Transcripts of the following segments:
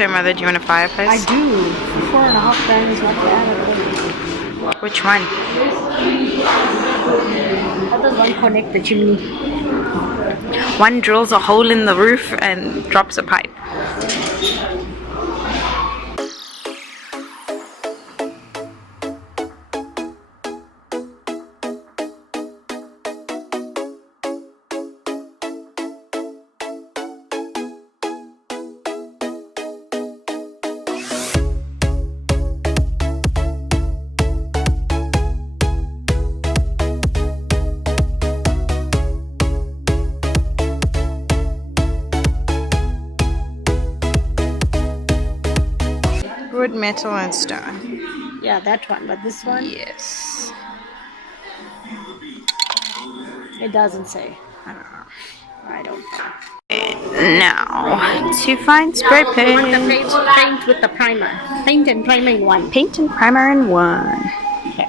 So, Mother, do you want a fireplace? I do. 4.5 grand is not bad at all. Which one? How does one connect the chimney? One drills a hole in the roof and drops a pipe. Wood, metal, and stone. Yeah, that one. But this one, Yes. it doesn't say. I don't know. I don't know. Now, to find spray The paint. paint with the primer. Paint and primer in one. Paint and primer in one. Okay.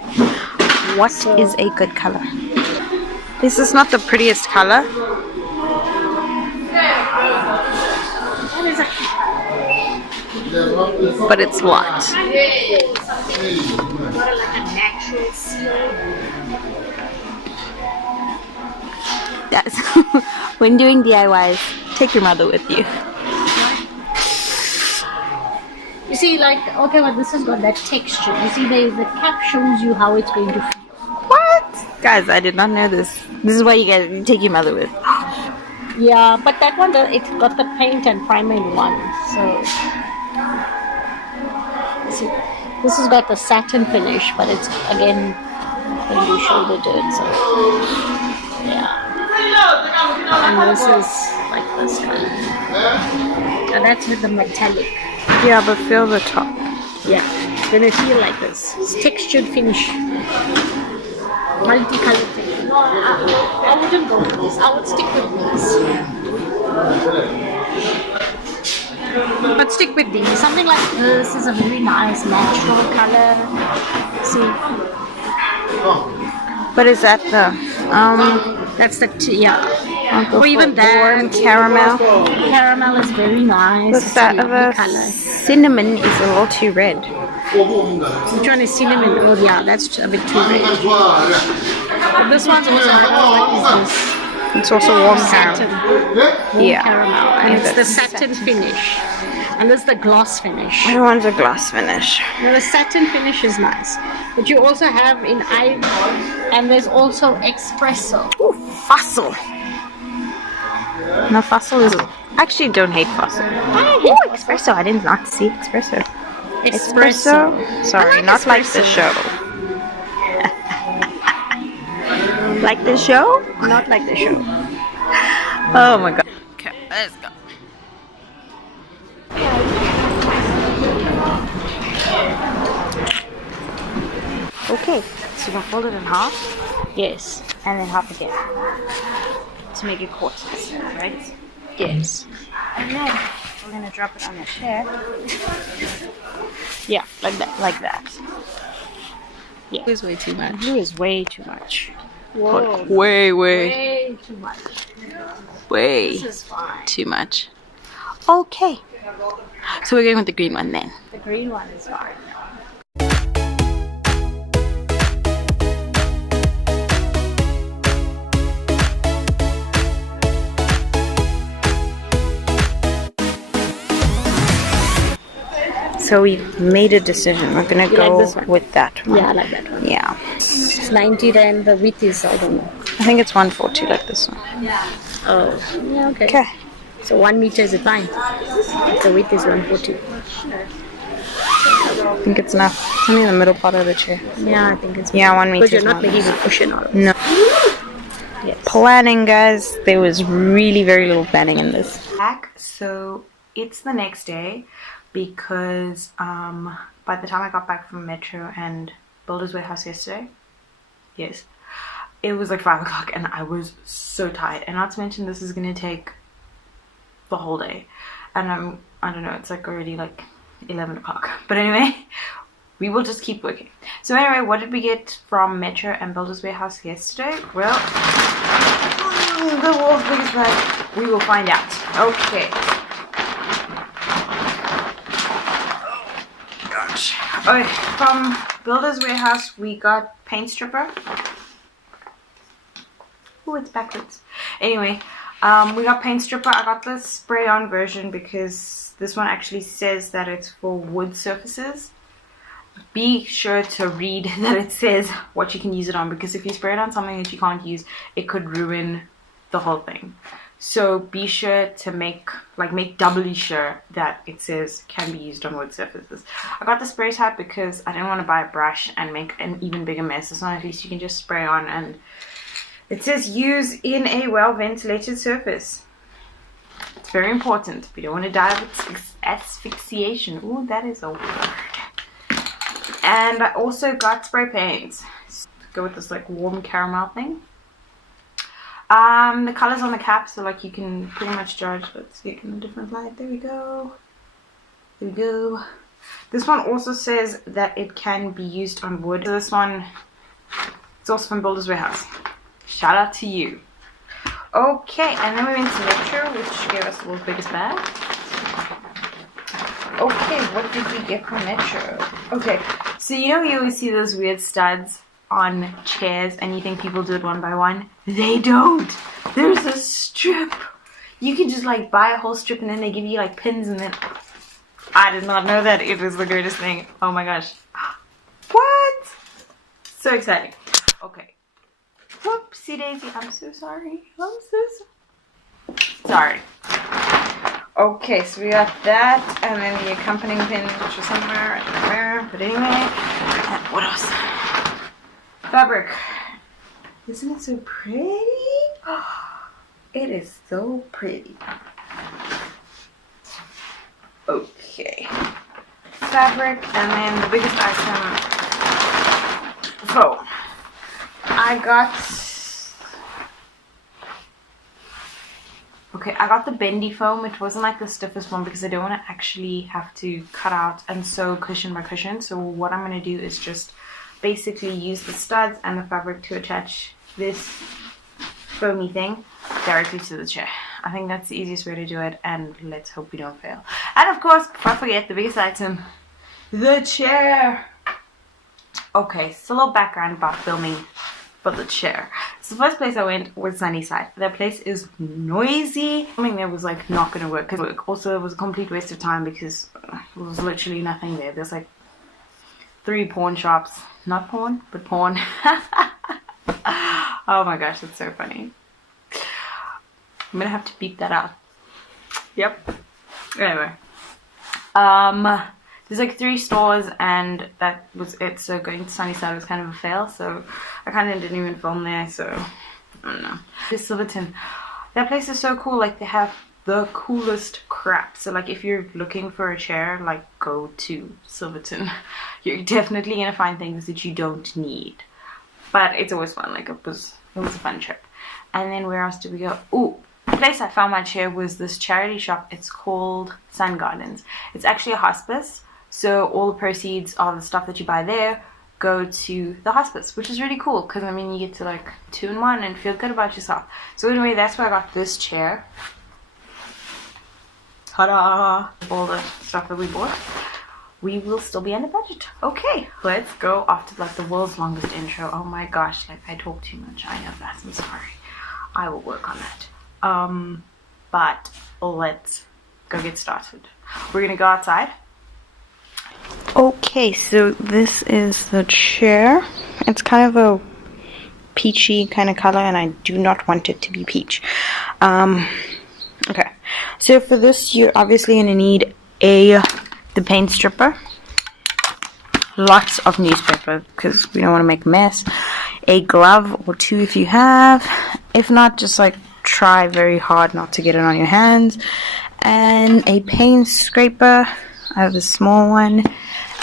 What is a good color? This is not the prettiest color. What is it? But it's light. What like a natural seal? Yes. When doing DIYs, take your mother with you. You see, like, okay, but this has got that texture. You see, the cap shows you how it's going to feel. What? Guys, I did not know this. This is why you guys take your mother with. Yeah, but that one, it's got the paint and primer in one. So, see, this has got the satin finish, but it's again going to shoulder to it. So, yeah. And this is like this color. And that's with the metallic. Yeah, but feel the top. Yeah, it's going to feel like this. It's textured finish. Multicolored finish. No, I wouldn't go with this. I would stick with these. But stick with these. Something like this is a very nice natural color. See? But is that the That's the yeah. or even that warm caramel? Caramel is very nice. What's It's that a of lovely a color. cinnamon is a little too red. Which one is cinnamon? Oh yeah, that's a bit too red. But this one's also, I don't know what is this. It's also warm Satin. caramel. Warm Yeah. caramel. And Yeah, it's the that's satin finish. And this is the gloss finish. I don't want a glass finish. Now the satin finish is nice. But you also have in ivory, and there's also espresso. Ooh, fossil. No, fossil is. I actually don't hate fossil. Oh, espresso. I did not see espresso. Espresso. Sorry, I like not like the espresso. show. Like the show? Not like the show. Oh my god. Okay, let's go. Okay, so we'll fold it in half Yes. and then half again to make it quarters, right? Yes. And then we're gonna drop it on the chair. Yeah, like that. Like that. Yeah. Blue is way too much. Blue is way too much. Whoa. Way Way too much. way This is fine. too much. Okay. So we're going with the green one then. The green one is fine. So we've made a decision. We're gonna You go like this one? with that one. Yeah, I like that one. Yeah. It's 90 and the width is, I don't know. I think it's 140 like this one. Oh. Yeah, okay. Okay. So 1 meter is fine. The width is 140. I think it's enough. It's only the middle part of the chair. Yeah, I think it's Yeah, 1 meter. But you're is not more making than a cushion out of it. No. Yes. Planning, guys. There was really very little planning in this. So it's the next day because by the time I got back from Metro and Builders Warehouse yesterday, yes, it was like 5 o'clock and I was so tired. And not to mention this is gonna take the whole day, and I don't know, it's like already like 11 o'clock. But anyway, we will just keep working. So anyway, what did we get from Metro and Builders Warehouse yesterday? Well, the world's biggest bag. We will find out. Okay. Okay, from Builder's Warehouse we got paint stripper. Oh, it's backwards. Anyway, we got paint stripper. I got the spray on version because this one actually says that it's for wood surfaces. Be sure to read that it says what you can use it on, because if you spray it on something that you can't use, it could ruin the whole thing. So be sure to make doubly sure that it says can be used on wood surfaces. I got the spray type because I didn't want to buy a brush and make an even bigger mess. So at least you can just spray on, and it says use in a well ventilated surface. It's very important. We don't want to die with asphyxiation. Ooh, that is a word. And I also got spray paints. Go with this like warm caramel thing. The colors on the cap, so like you can pretty much judge. Let's get in a different light. There we go. There we go. This one also says that it can be used on wood. So this one, it's also from Builder's Warehouse. Shout out to you. Okay, and then we went to Metro, which gave us the world's biggest bag. Okay, what did we get from Metro? Okay, so you always see those weird studs on chairs and you think people do it one by one. They don't. There's a strip. You can just like buy a whole strip and then they give you like pins, and then I did not know that. It was the greatest thing. Oh my gosh. What? So exciting. Okay. Whoopsie daisy. I'm so sorry. I'm so sorry. Okay, so we got that, and then the accompanying pin, which was somewhere, I don't know where, but anyway. And what else? Fabric. Isn't it so pretty? It is so pretty. Okay. Fabric, and then the biggest item, foam. I got the bendy foam. It wasn't like the stiffest one because I don't want to actually have to cut out and sew cushion by cushion. So what I'm going to do is just basically use the studs and the fabric to attach this foamy thing directly to the chair. I think that's the easiest way to do it, and let's hope we don't fail. And of course, before I forget, the biggest item, the chair. Okay, so a little background about filming for the chair. So the first place I went was Sunnyside. That place is noisy. Something there was like not gonna work. Also, it was a complete waste of time because there was literally nothing there. There's like 3 pawn shops. Not porn, but porn. Oh my gosh, that's so funny. I'm gonna have to beep that out. Yep. Anyway. There's like 3 stores and that was it. So going to Sunnyside was kind of a fail. So I kind of didn't even film there. So I don't know. This Silverton. That place is so cool. Like they have the coolest crap. So like if you're looking for a chair, like go to Silverton. You're definitely gonna find things that you don't need. But it's always fun. Like it was a fun trip. And then where else did we go? Ooh, the place I found my chair was this charity shop. It's called Sun Gardens. It's actually a hospice. So all the proceeds of the stuff that you buy there go to the hospice, which is really cool because I mean you get to like 2 in 1 and feel good about yourself. So anyway, that's why I got this chair. Ta-da! All the stuff that we bought. We will still be under budget. Okay, let's go off to like the world's longest intro. Oh my gosh, like I talk too much. I know that. I'm sorry. I will work on that. But let's go get started. We're gonna go outside. Okay, so this is the chair. It's kind of a peachy kind of color, and I do not want it to be peach. Okay, so for this you're obviously going to need the paint stripper, lots of newspaper because we don't want to make a mess, a glove or 2 if you have. If not, just like try very hard not to get it on your hands, and a paint scraper. I have a small one,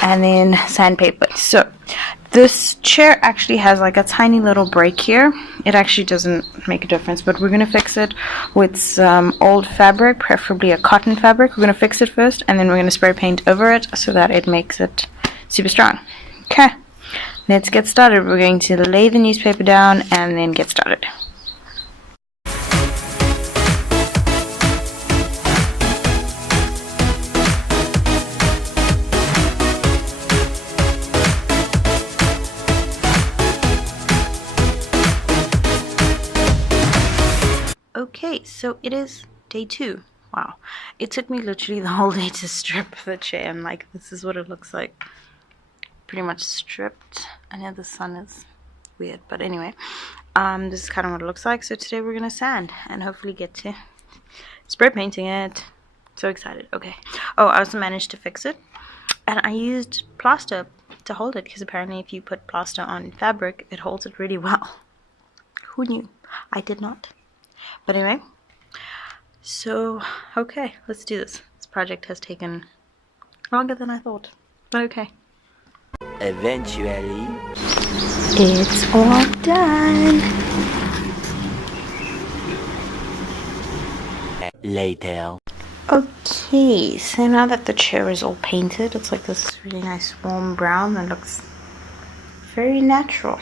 and then sandpaper. So this chair actually has like a tiny little break here. It actually doesn't make a difference, but we're going to fix it with some old fabric, preferably a cotton fabric. We're going to fix it first, and then we're going to spray paint over it so that it makes it super strong. Okay, let's get started. We're going to lay the newspaper down and then get started. Okay, so it is day 2. Wow, it took me literally the whole day to strip the chair, and like this is what it looks like, pretty much stripped. I know the sun is weird, but anyway, this is kind of what it looks like. So today we're gonna sand and hopefully get to spray painting it. So excited. Okay. Oh, I also managed to fix it, and I used plaster to hold it, because apparently if you put plaster on fabric, it holds it really well. Who knew? I did not. But anyway, so okay, let's do this. This project has taken longer than I thought, but okay. Eventually, It's all done. later. Okay, so now that the chair is all painted, it's like this really nice warm brown that looks very natural.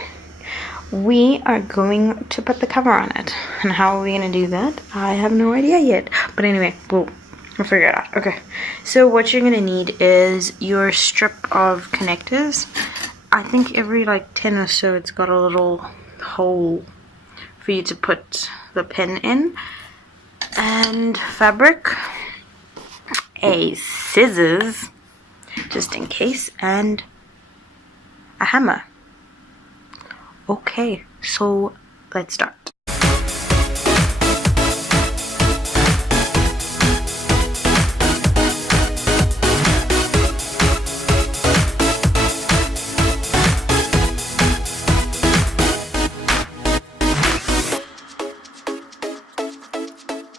We are going to put the cover on it. And how are we going to do that? I have no idea yet. But anyway, we'll figure it out. Okay, so what you're going to need is your strip of connectors. I think every like 10 or so, it's got a little hole for you to put the pin in. And fabric, a scissors, just in case, and a hammer. Okay, so let's start.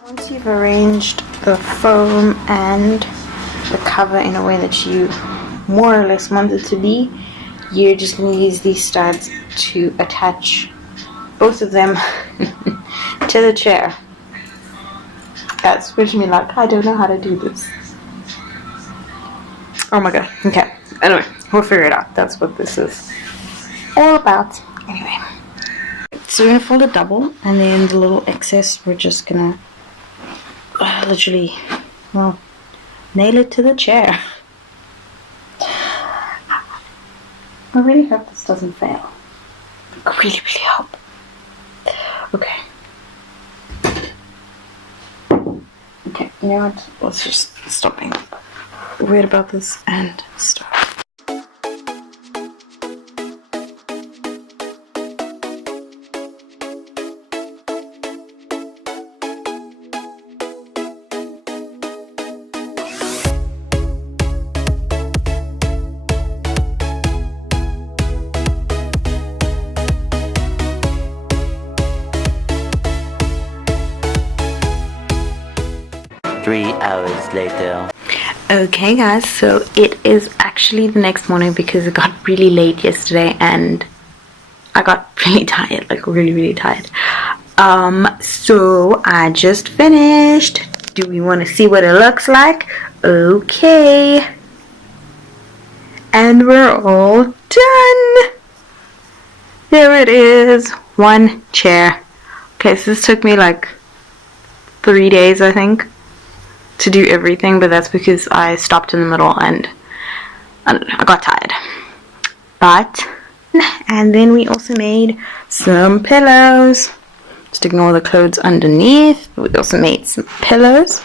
Once you've arranged the foam and the cover in a way that you more or less want it to be, you're just going to use these studs to attach both of them to the chair. That's wish me luck. I don't know how to do this. Oh my god. Okay. Anyway, we'll figure it out. That's what this is all about. Anyway. So we're going to fold it double, and then the little excess we're just going to literally, well, nail it to the chair. I really hope this doesn't fail. I really, really hope. Okay. Okay, you know what? Let's just stop being weird about this and start. Three hours later. Okay guys, so it is actually the next morning because it got really late yesterday and I got really tired, like really, really tired. So I just finished. Do we want to see what it looks like? Okay. And we're all done. There it is. One chair. Okay, so this took me like 3 days, I think, to do everything, but that's because I stopped in the middle and I don't know, I got tired. But, and then we also made some pillows. Just ignore the clothes underneath. We also made some pillows.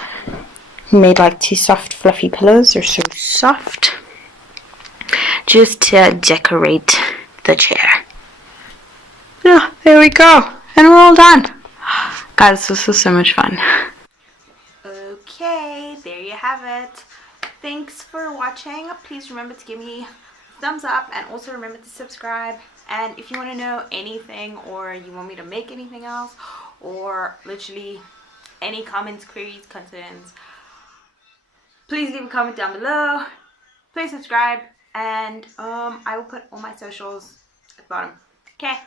We made like 2 soft fluffy pillows. They're so soft. Just to decorate the chair. Yeah, there we go. And we're all done. Guys, this was so much fun. Okay, there you have it. Thanks for watching. Please remember to give me a thumbs up and also remember to subscribe. And if you want to know anything or you want me to make anything else or literally any comments, queries, concerns, please leave a comment down below. Please subscribe, and I will put all my socials at the bottom. Okay,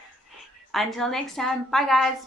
until next time, bye guys.